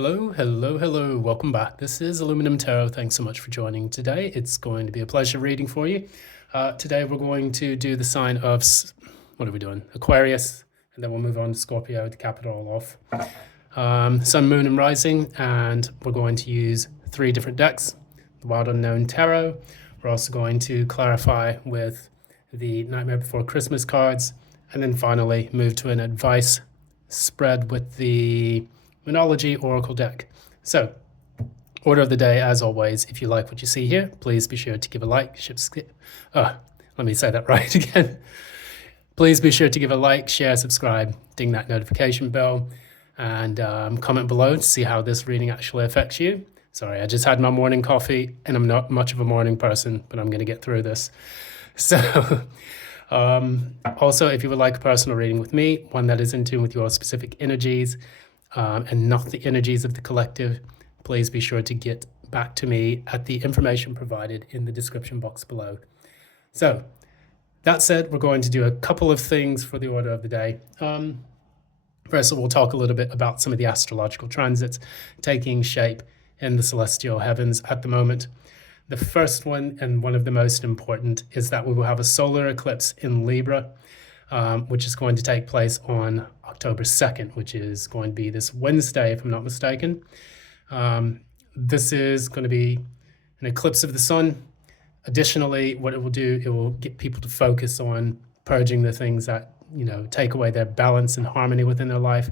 Hello, hello, hello. Welcome back. This is Aluminum Tarot. Thanks so much for joining today. It's going to be a pleasure reading for you. Today we're going to do the sign of, what are we doing? Aquarius, and then we'll move on to Scorpio to cap it all off. Sun, Moon, and Rising, and we're going to use 3 different decks. The Wild Unknown Tarot. We're also going to clarify with the Nightmare Before Christmas cards, and then finally move to an advice spread with the Moonology Oracle deck. So, order of the day, as always, if you like what you see here, please be sure to give a like. Let me say that right again. Please be sure to give a like, share, subscribe, ding that notification bell, and comment below to see how this reading actually affects you. Sorry, I just had my morning coffee, and I'm not much of a morning person, but I'm going to get through this. So, also, if you would like a personal reading with me, one that is in tune with your specific energies, and not the energies of the collective, please be sure to get back to me at the information provided in the description box below. So, that said, we're going to do a couple of things for the order of the day. First of all, we'll talk a little bit about some of the astrological transits taking shape in the celestial heavens at the moment. The first one, and one of the most important, is that we will have a solar eclipse in Libra, which is going to take place on October 2nd, which is going to be this Wednesday, if I'm not mistaken. This is going to be an eclipse of the sun. Additionally, what it will do, it will get people to focus on purging the things that, take away their balance and harmony within their life,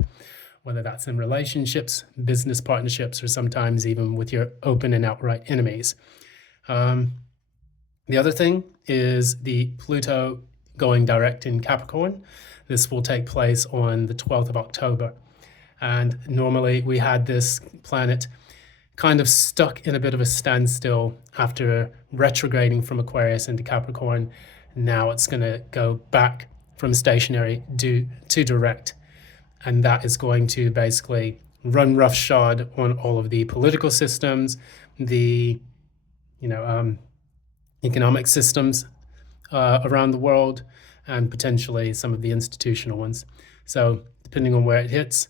whether that's in relationships, business partnerships, or sometimes even with your open and outright enemies. The other thing is the Pluto going direct in Capricorn. This will take place on the 12th of October. And normally we had this planet kind of stuck in a bit of a standstill after retrograding from Aquarius into Capricorn. Now it's going to go back from stationary to direct. And that is going to basically run roughshod on all of the political systems, the economic systems around the world, and potentially some of the institutional ones. So depending on where it hits,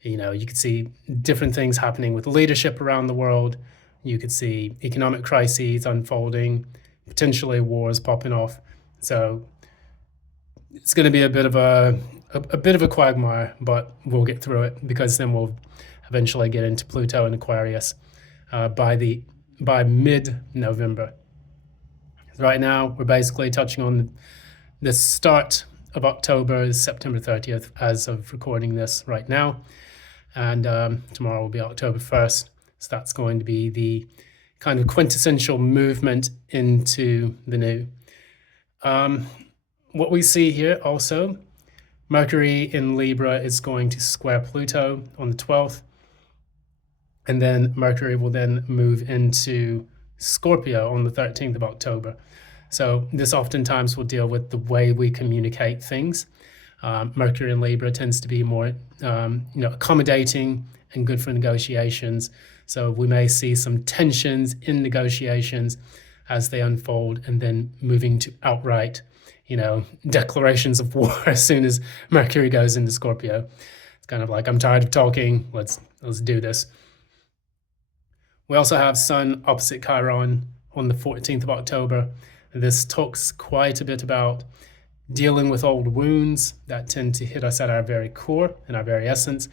you could see different things happening with leadership around the world. You could see economic crises unfolding, potentially wars popping off. So it's going to be a bit of a quagmire, but we'll get through it, because then we'll eventually get into Pluto and Aquarius by mid-November. Right now, we're basically touching on the start of October, September 30th, as of recording this right now. And tomorrow will be October 1st. So that's going to be the kind of quintessential movement into the new. What we see here also, Mercury in Libra is going to square Pluto on the 12th. And then Mercury will then move into Scorpio on the 13th of October. So this oftentimes will deal with the way we communicate things. Mercury in Libra tends to be more, accommodating and good for negotiations. So we may see some tensions in negotiations as they unfold, and then moving to outright, declarations of war as soon as Mercury goes into Scorpio. It's kind of like, I'm tired of talking. Let's do this. We also have Sun opposite Chiron on the 14th of October. This talks quite a bit about dealing with old wounds that tend to hit us at our very core and our very essence.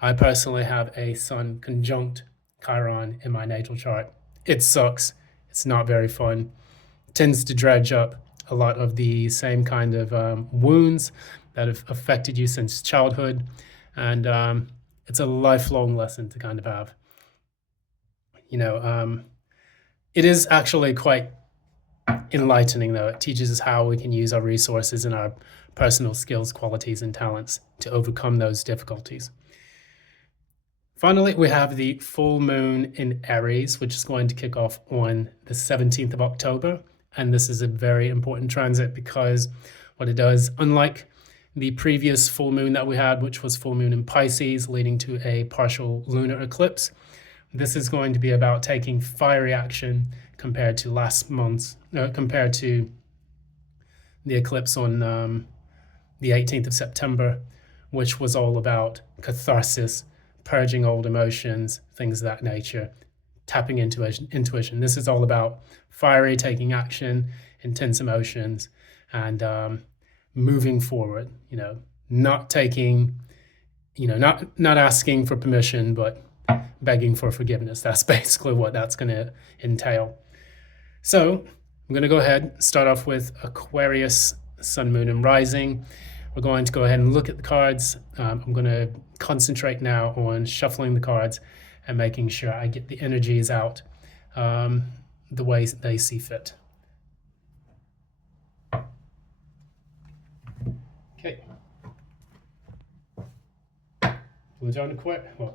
I personally have a Sun conjunct Chiron in my natal chart. It sucks. It's not very fun. It tends to dredge up a lot of the same kind of wounds that have affected you since childhood. And it's a lifelong lesson to kind of have. It is actually quite enlightening, though. It teaches us how we can use our resources and our personal skills, qualities, and talents to overcome those difficulties. Finally, we have the full moon in Aries, which is going to kick off on the 17th of October. And this is a very important transit, because what it does, unlike the previous full moon that we had, which was full moon in Pisces, leading to a partial lunar eclipse, this is going to be about taking fiery action compared to compared to the eclipse on the 18th of September, which was all about catharsis, purging old emotions, things of that nature, tapping into intuition. This is all about fiery, taking action, intense emotions, and moving forward, not taking, not asking for permission, but begging for forgiveness. That's basically what that's going to entail. So I'm going to go ahead and start off with Aquarius, Sun, Moon, and Rising. We're going to go ahead and look at the cards. I'm going to concentrate now on shuffling the cards and making sure I get the energies out the way they see fit. Okay. Pluto and Aquarius. Well,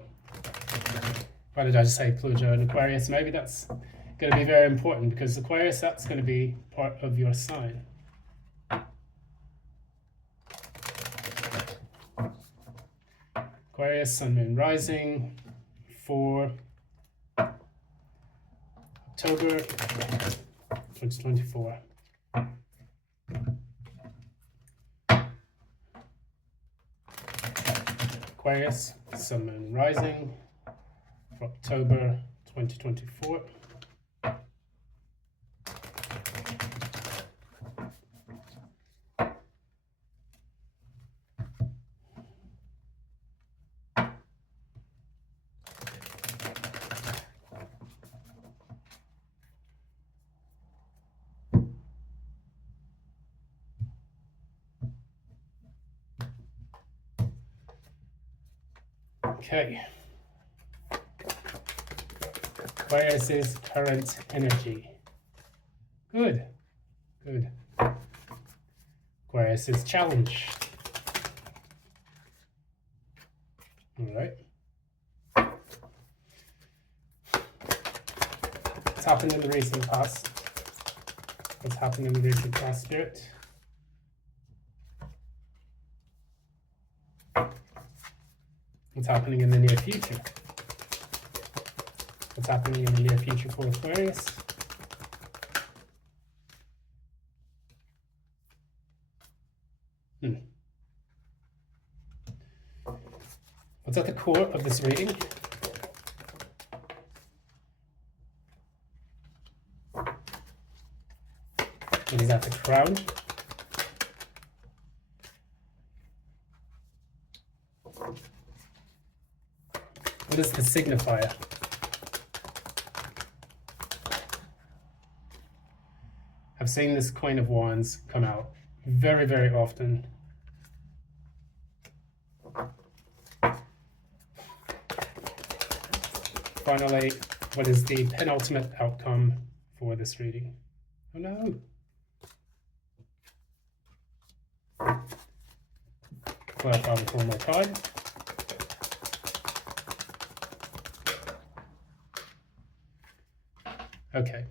why did I just say Pluto and Aquarius? Maybe that's going to be very important because Aquarius, that's going to be part of your sign. Aquarius, Sun, Moon, Rising for October 2024. Aquarius, Sun, Moon, Rising for October 2024. Okay. Aquarius's current energy. Good. Good. Aquarius's challenge. All right. What's happened in the recent past? What's happened in the recent past, Spirit? What's happening in the near future? What's happening in the near future for Aquarius? What's at the core of this reading? What is at the crown? What is the signifier? I've seen this Queen of Wands come out very, very often. Finally, what is the penultimate outcome for this reading? Oh no! Clarify this one more time. Okay.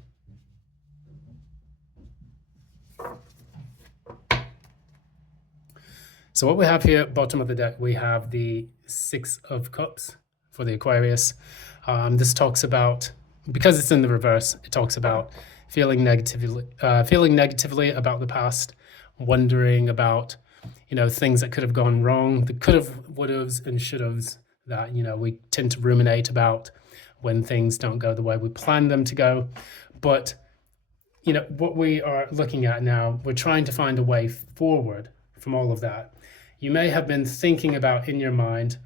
So what we have here, bottom of the deck, we have the Six of Cups for the Aquarius. This talks about, because it's in the reverse, it talks about feeling negatively about the past, wondering about, things that could have gone wrong, the could have, would haves, and should haves that, we tend to ruminate about when things don't go the way we plan them to go. But, what we are looking at now, we're trying to find a way forward from all of that. You may have been thinking about in your mind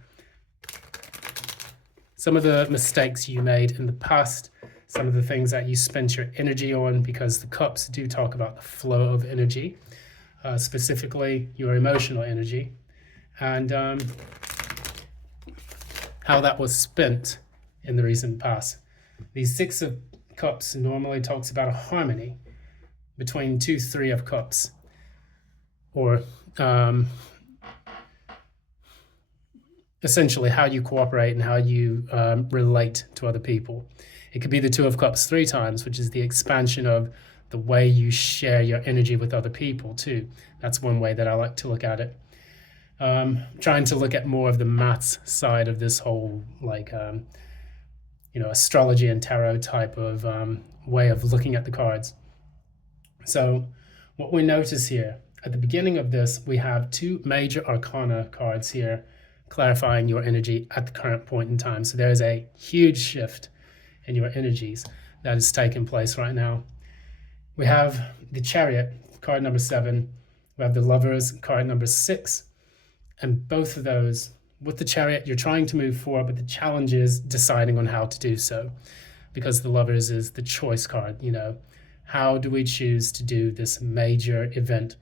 some of the mistakes you made in the past, some of the things that you spent your energy on, because the cups do talk about the flow of energy, specifically your emotional energy, and how that was spent in the recent past. The Six of Cups normally talks about a harmony between Three of Cups, or essentially how you cooperate and how you relate to other people. It could be the Two of Cups 3 times, which is the expansion of the way you share your energy with other people too. That's one way that I like to look at it. Trying to look at more of the maths side of this whole, astrology and tarot type of way of looking at the cards. So what we notice here, at the beginning of this, we have 2 major arcana cards here, clarifying your energy at the current point in time. So there is a huge shift in your energies that is taking place right now. We have the Chariot, card number 7. We have the Lovers, card number 6. And both of those, with the Chariot, you're trying to move forward, but the challenge is deciding on how to do so. Because the Lovers is the choice card, how do we choose to do this major event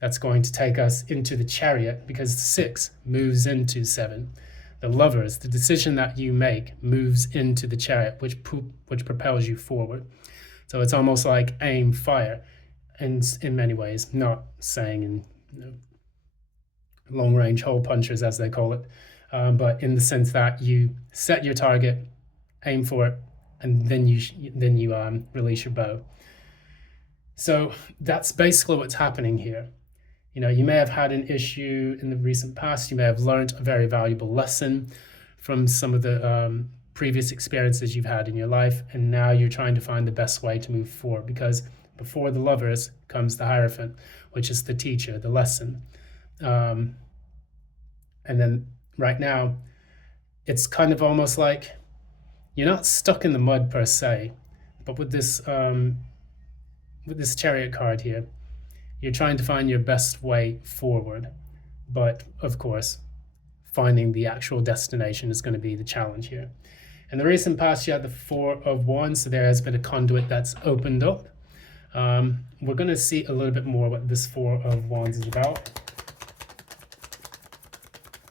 that's going to take us into the Chariot, because 6 moves into 7. The Lovers, the decision that you make moves into the Chariot, which propels you forward. So it's almost like aim, fire, and in many ways, not saying in long-range hole punchers, as they call it, but in the sense that you set your target, aim for it, and then you release your bow. So that's basically what's happening here. You may have had an issue in the recent past. You may have learned a very valuable lesson from some of the previous experiences you've had in your life, and now you're trying to find the best way to move forward, because before the Lovers comes the Hierophant, which is the teacher, the lesson. And then right now, it's kind of almost like you're not stuck in the mud per se, but with this Chariot card here, you're trying to find your best way forward. But of course, finding the actual destination is going to be the challenge here. In the recent past, you had the 4 of Wands, so there has been a conduit that's opened up. We're going to see a little bit more what this 4 of Wands is about.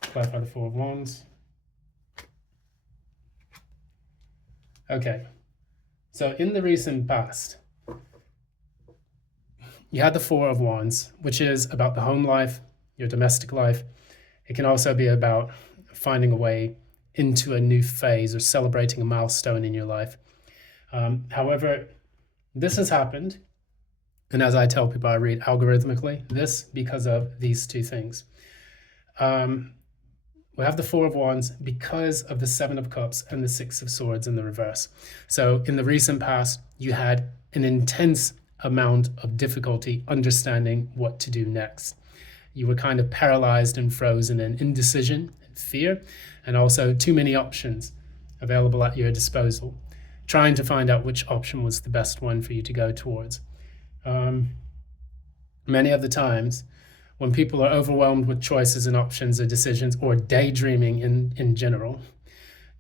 Clarify the 4 of Wands. Okay, so in the recent past, you had the 4 of Wands, which is about the home life, your domestic life. It can also be about finding a way into a new phase or celebrating a milestone in your life. However, this has happened, and as I tell people, I read algorithmically, this because of these two things. We have the 4 of Wands because of the 7 of Cups and the 6 of Swords in the reverse. So in the recent past, you had an intense amount of difficulty understanding what to do next. You were kind of paralyzed and frozen in indecision, fear, and also too many options available at your disposal, trying to find out which option was the best one for you to go towards. Many of the times, when people are overwhelmed with choices and options or decisions, or daydreaming in general,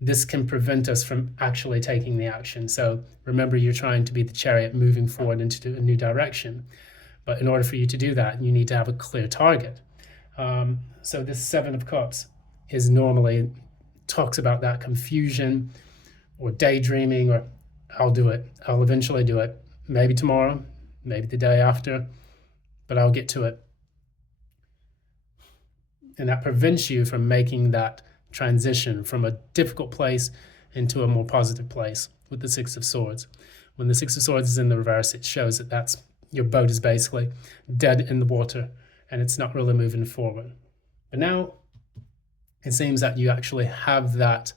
this can prevent us from actually taking the action. So remember, you're trying to be the Chariot moving forward into a new direction. But in order for you to do that, you need to have a clear target. So this 7 of Cups is normally talks about that confusion or daydreaming, or I'll do it. I'll eventually do it. Maybe tomorrow, maybe the day after, but I'll get to it. And that prevents you from making that transition from a difficult place into a more positive place with the 6 of Swords. When the 6 of Swords is in the reverse, it shows that your boat is basically dead in the water and it's not really moving forward. But now it seems that you actually have that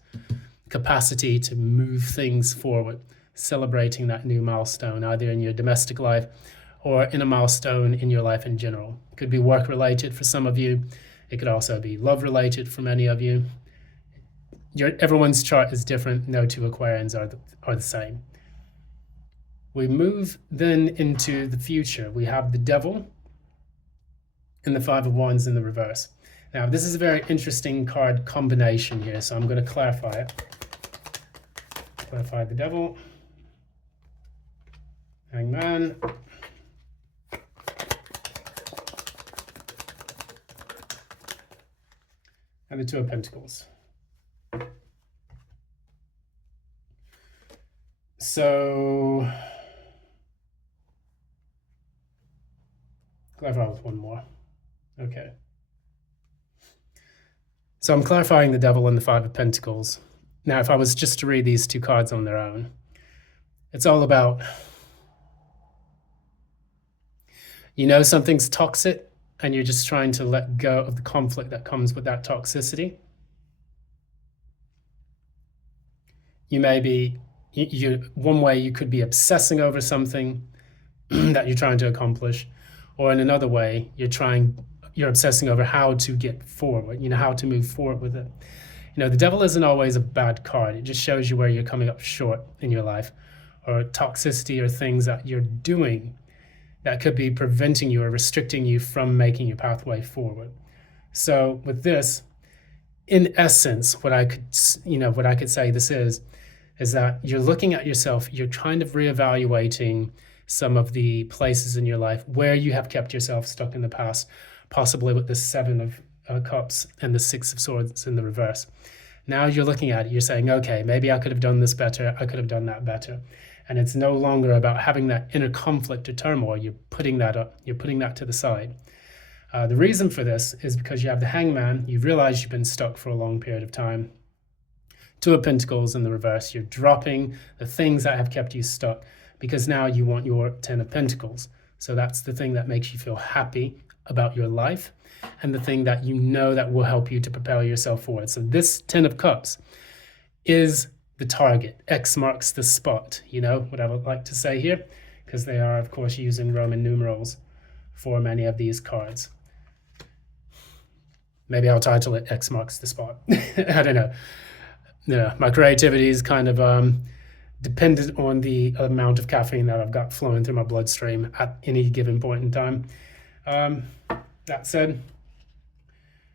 capacity to move things forward, celebrating that new milestone, either in your domestic life or in a milestone in your life in general. It could be work related for some of you. It could also be love related for many of you. Everyone's chart is different. No two Aquarians are the same. We move then into the future. We have the Devil and the 5 of Wands in the reverse. Now, this is a very interesting card combination here, so I'm going to clarify it. Clarify the Devil, Hangman, and the 2 of Pentacles. So, clarify with one more. Okay. So I'm clarifying the Devil and the 5 of Pentacles. Now, if I was just to read these two cards on their own, it's all about, something's toxic and you're just trying to let go of the conflict that comes with that toxicity. You may be, one way you could be obsessing over something that you're trying to accomplish, or in another way, you're trying you're obsessing over how to get forward, how to move forward with it. The devil isn't always a bad card. It just shows you where you're coming up short in your life, or toxicity, or things that you're doing that could be preventing you or restricting you from making your pathway forward. So with this, in essence, what I could say this is that you're looking at yourself, you're kind of reevaluating some of the places in your life where you have kept yourself stuck in the past, possibly with the Seven of Cups and the Six of Swords in the reverse. Now you're looking at it, you're saying, okay, maybe I could have done this better, I could have done that better. And it's no longer about having that inner conflict or turmoil. You're putting that up, you're putting that to the side. The reason for this is because you have the Hangman, you realize you've been stuck for a long period of time. Two of Pentacles in the reverse, you're dropping the things that have kept you stuck because now you want your 10 of Pentacles. So that's the thing that makes you feel happy about your life and the thing that that will help you to propel yourself forward. So this 10 of Cups is the target. X marks the spot, what I would like to say here, because they are, of course, using Roman numerals for many of these cards. Maybe I'll title it X marks the spot. I don't know. My creativity is kind of dependent on the amount of caffeine that I've got flowing through my bloodstream at any given point in time. That said,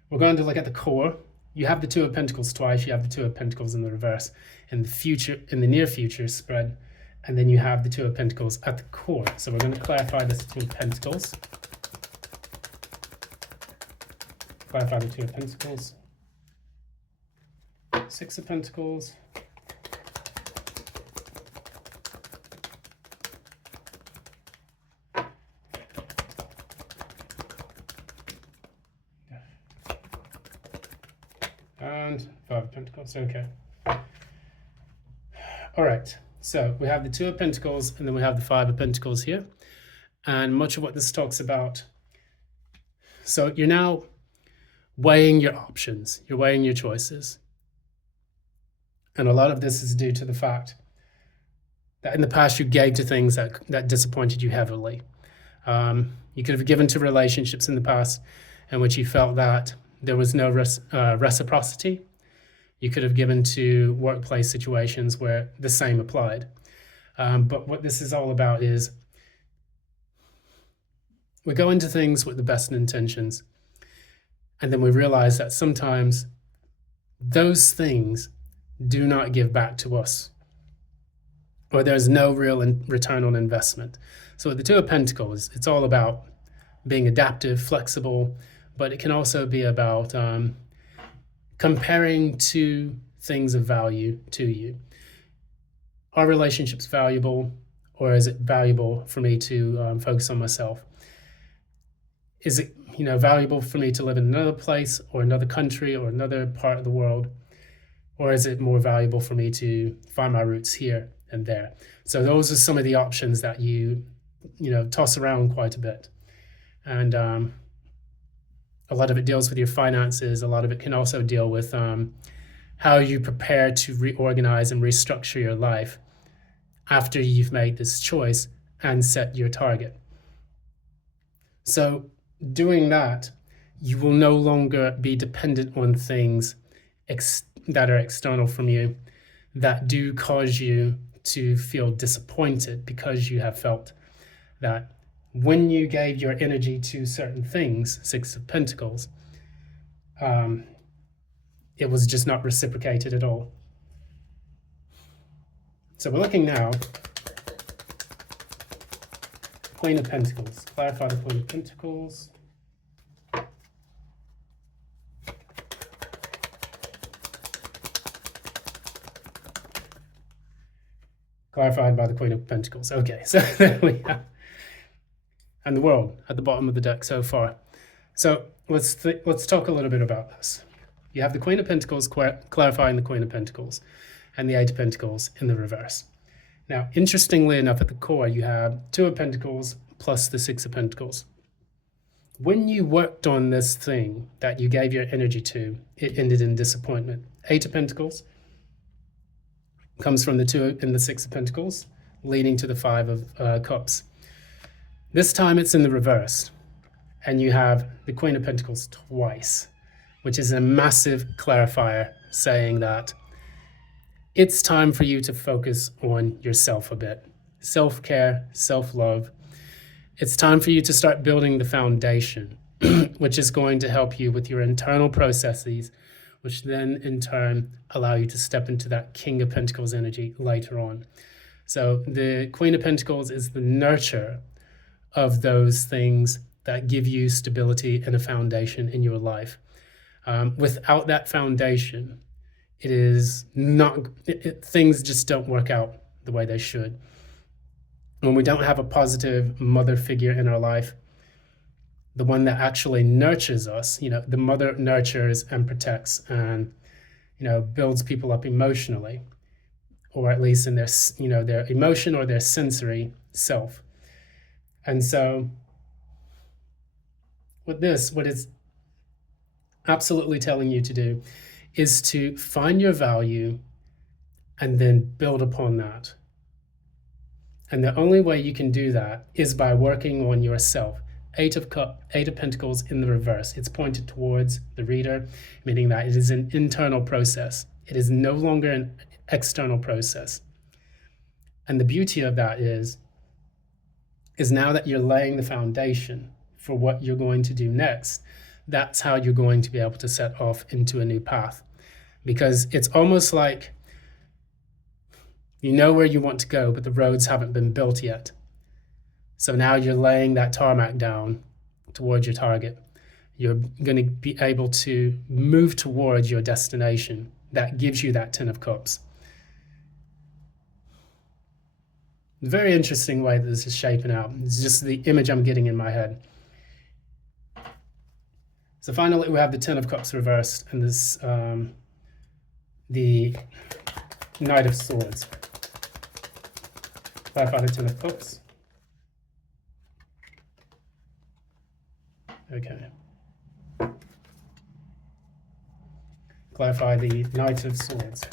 we're going to look at the core. You have the Two of Pentacles twice. You have the Two of Pentacles in the reverse in the near future spread, and then you have the Two of Pentacles at the core. So we're going to clarify this Two of Pentacles. Clarify the Two of Pentacles. Six of Pentacles. And Five of Pentacles. Okay. All right. So we have the Two of Pentacles, and then we have the Five of Pentacles here. And much of what this talks about. So you're now weighing your options. You're weighing your choices. And a lot of this is due to the fact that in the past you gave to things that disappointed you heavily. You could have given to relationships in the past in which you felt that there was no reciprocity. You could have given to workplace situations where the same applied. But what this is all about is we go into things with the best intentions, and then we realize that sometimes those things do not give back to us, or there's no real return on investment. So with the Two of Pentacles, it's all about being adaptive, flexible, but it can also be about comparing two things of value to you. Are relationships valuable, or is it valuable for me to focus on myself? Is it valuable for me to live in another place or another country or another part of the world? Or is it more valuable for me to find my roots here and there? So those are some of the options that you toss around quite a bit. And a lot of it deals with your finances. A lot of it can also deal with how you prepare to reorganize and restructure your life after you've made this choice and set your target. So doing that, you will no longer be dependent on things that are external from you that do cause you to feel disappointed, because you have felt that when you gave your energy to certain things, Six of Pentacles, it was just not reciprocated at all. So we're looking now, Queen of Pentacles. Clarify the Queen of Pentacles. Clarified by the Queen of Pentacles. Okay, so there we have. And the World at the bottom of the deck so far. So let's talk a little bit about this. You have the Queen of Pentacles clarifying the Queen of Pentacles, and the Eight of Pentacles in the reverse. Now, interestingly enough, at the core, you have Two of Pentacles plus the Six of Pentacles. When you worked on this thing that you gave your energy to, it ended in disappointment. Eight of Pentacles comes from the Two and the Six of Pentacles, leading to the Five of Cups. This time it's in the reverse. and you have the Queen of Pentacles twice, which is a massive clarifier saying that it's time for you to focus on yourself a bit. Self-care, self-love. It's time for you to start building the foundation, which is going to help you with your internal processes, which then in turn allow you to step into that King of Pentacles energy later on. So the Queen of Pentacles is the nurture of those things that give you stability and a foundation in your life. Without that foundation, it is not, things just don't work out the way they should. When we don't have a positive mother figure in our life, the one that actually nurtures us, the mother nurtures and protects and, builds people up emotionally, or at least in their, their emotion or their sensory self. And so with this, what it's absolutely telling you to do is to find your value and then build upon that. And the only way you can do that is by working on yourself. Eight of Pentacles in the reverse. It's pointed towards the reader, meaning that it is an internal process. It is no longer an external process. And the beauty of that is now that you're laying the foundation for what you're going to do next, that's how you're going to be able to set off into a new path. Because it's almost like you know where you want to go, but the roads haven't been built yet. So now you're laying that tarmac down towards your target. You're going to be able to move towards your destination. That gives you that Ten of Cups. Very interesting way that this is shaping out. It's just the image I'm getting in my head. So finally, we have the Ten of Cups reversed, and this the Knight of Swords. Clarify the Ten of Cups. Okay. Clarify the Knight of Swords.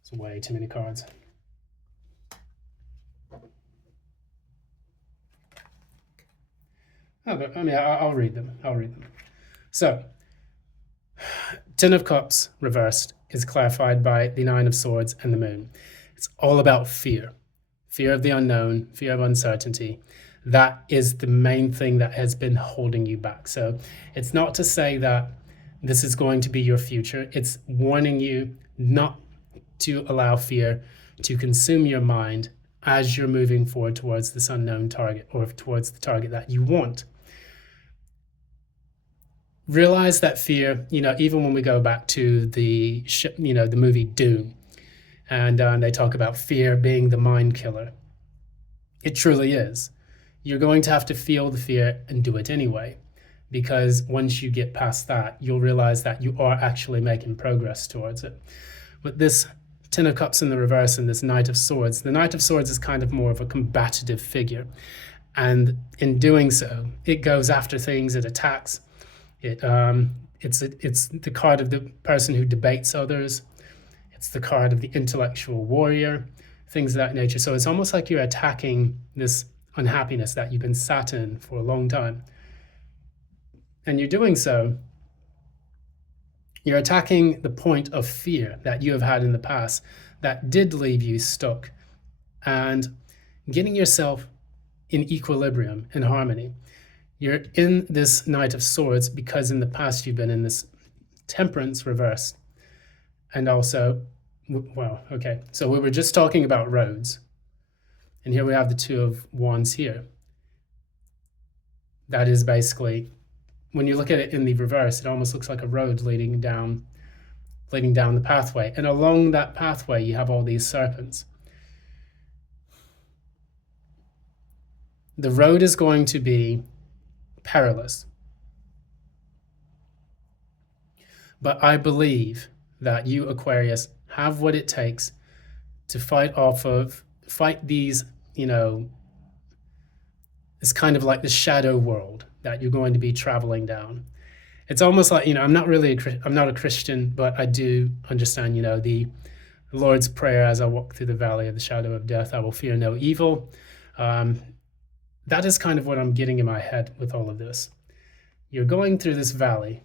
It's way too many cards. Oh, but I mean, I'll read them. So, Ten of Cups reversed is clarified by the Nine of Swords and the Moon. It's all about fear. Fear of the unknown, fear of uncertainty. That is the main thing that has been holding you back. So it's not to say that this is going to be your future. It's warning you not to allow fear to consume your mind as you're moving forward towards this unknown target or towards the target that you want. Realize that fear, even when we go back to the movie Dune, and they talk about fear being the mind killer. It truly is. You're going to have to feel the fear and do it anyway, because once you get past that, you'll realize that you are actually making progress towards it. With this Ten of Cups in the reverse and this Knight of Swords, the Knight of Swords is kind of more of a combative figure. And in doing so, it goes after things, it attacks. It's the card of the person who debates others. It's the card of the intellectual warrior, things of that nature. So it's almost like you're attacking this unhappiness that you've been sat in for a long time. And you're doing so, you're attacking the point of fear that you have had in the past that did leave you stuck, and getting yourself in equilibrium, in harmony. You're in this Knight of Swords because in the past you've been in this Temperance reversed. And also, well, okay, so we were just talking about roads. And here we have the Two of Wands here. That is basically, when you look at it in the reverse, it almost looks like a road leading down the pathway. And along that pathway, you have all these serpents. The road is going to be perilous. But I believe that you, Aquarius, have what it takes to fight these, it's kind of like the shadow world that you're going to be traveling down. It's almost like, I'm not a Christian, but I do understand, the Lord's Prayer, as I walk through the valley of the shadow of death, I will fear no evil. that is kind of what I'm getting in my head with all of this. You're going through this valley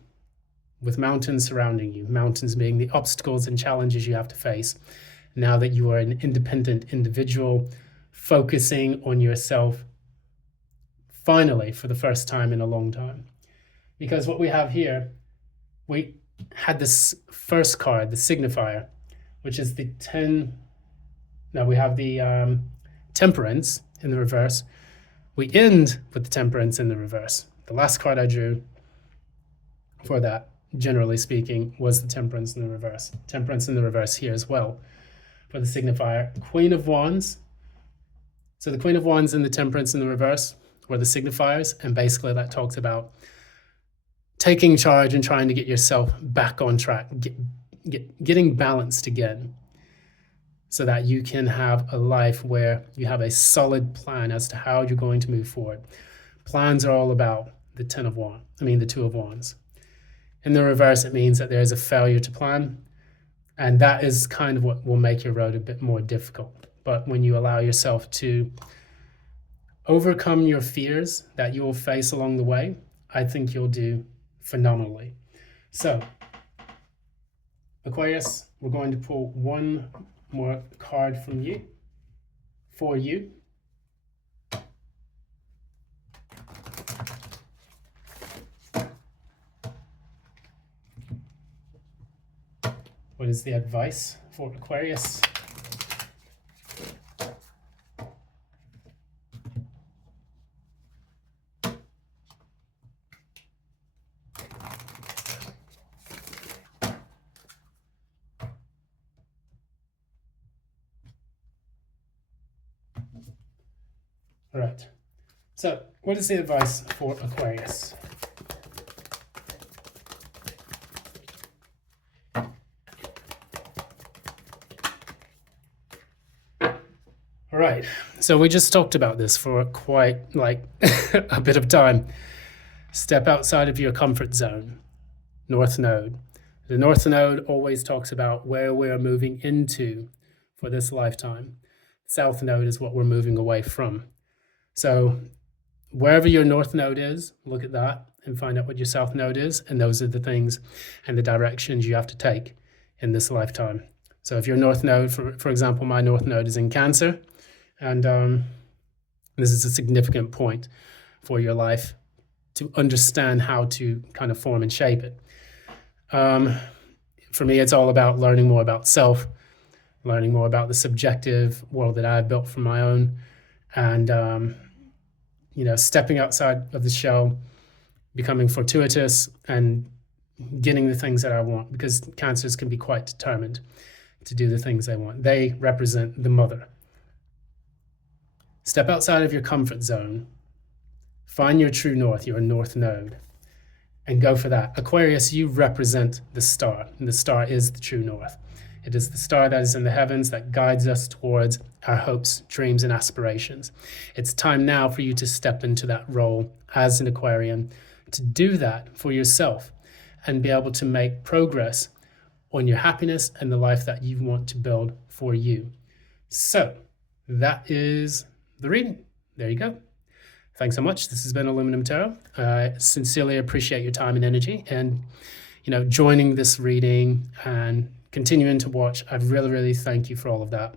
with mountains surrounding you, mountains being the obstacles and challenges you have to face now that you are an independent individual, focusing on yourself finally for the first time in a long time. Because what we have here, we had this first card, the signifier, which is the 10. Now we have the temperance in the reverse. We end with the temperance in the reverse. The last card I drew for that, generally speaking, was the temperance in the reverse. Temperance in the reverse here as well for the signifier. Queen of Wands. So the Queen of Wands and the temperance in the reverse were the signifiers, and basically that talks about taking charge and trying to get yourself back on track, getting balanced again, so that you can have a life where you have a solid plan as to how you're going to move forward. Plans are all about the Two of Wands. In the reverse, it means that there is a failure to plan, and that is kind of what will make your road a bit more difficult. But when you allow yourself to overcome your fears that you will face along the way, I think you'll do phenomenally. So, Aquarius, we're going to pull one more card from you, for you. What is the advice for Aquarius? All right. So, what is the advice for Aquarius? All right, so we just talked about this for quite a bit of time. Step outside of your comfort zone. North Node. The North Node always talks about where we're moving into for this lifetime. South Node is what we're moving away from. So wherever your North Node is, look at that and find out what your South Node is, and those are the things and the directions you have to take in this lifetime. So if your North Node, for example, my North Node is in Cancer, and this is a significant point for your life to understand how to kind of form and shape it. For me, it's all about learning more about self, learning more about the subjective world that I've built for my own, and stepping outside of the shell, becoming fortuitous, and getting the things that I want, because Cancers can be quite determined to do the things they want. They represent the mother. Step outside of your comfort zone, find your true north, your North Node, and go for that. Aquarius, you represent the star, and the star is the true north. It is the star that is in the heavens that guides us towards our hopes, dreams, and aspirations. It's time now for you to step into that role as an Aquarian, to do that for yourself and be able to make progress on your happiness and the life that you want to build for you. So that is the reading. There you go. Thanks so much. This has been Aluminum Tarot. I sincerely appreciate your time and energy, and joining this reading and continuing to watch. I really, really thank you for all of that.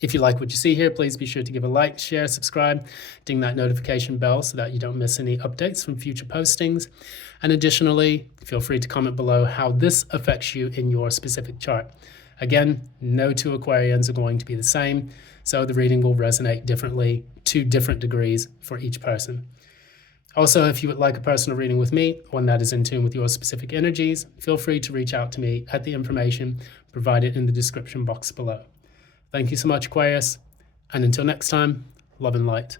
If you like what you see here, please be sure to give a like, share, subscribe, ding that notification bell so that you don't miss any updates from future postings. And additionally, feel free to comment below how this affects you in your specific chart. Again, no two Aquarians are going to be the same, so the reading will resonate differently to different degrees for each person. Also, if you would like a personal reading with me, one that is in tune with your specific energies, feel free to reach out to me at the information provided in the description box below. Thank you so much, Aquarius, and until next time, love and light.